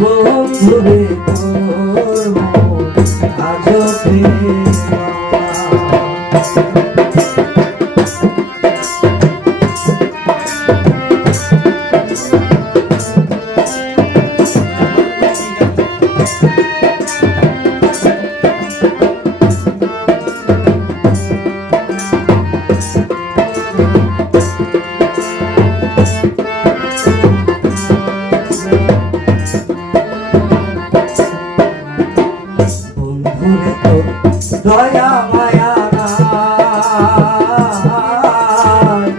বন্ধু রে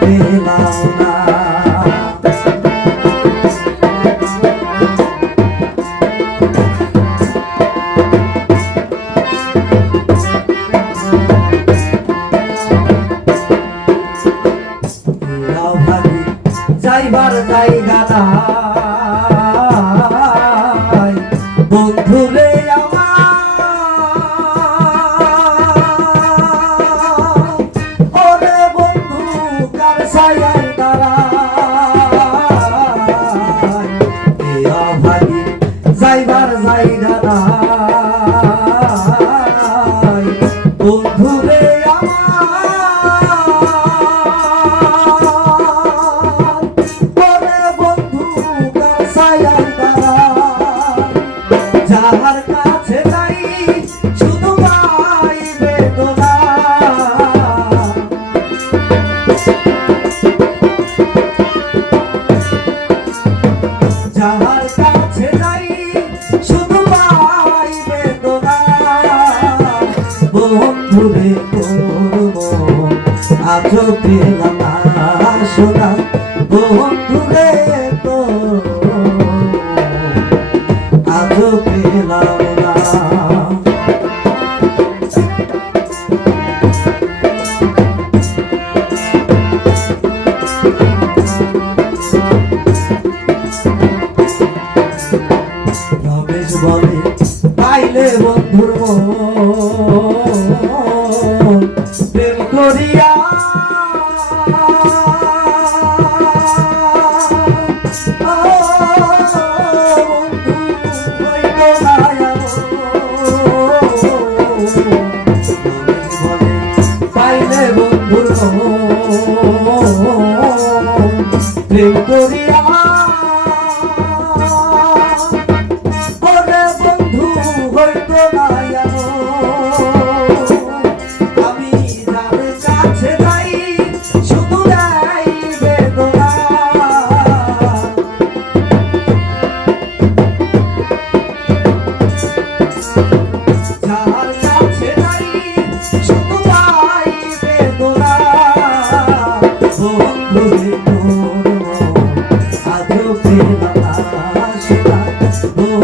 पे साया পেলাম সোনা। বন্ধু রে তো। আজ পেলাম না। রমেশ বলে পাইলে বন্ধুর মন। বন্ধুর প্রেম করি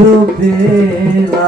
যোগ দিলা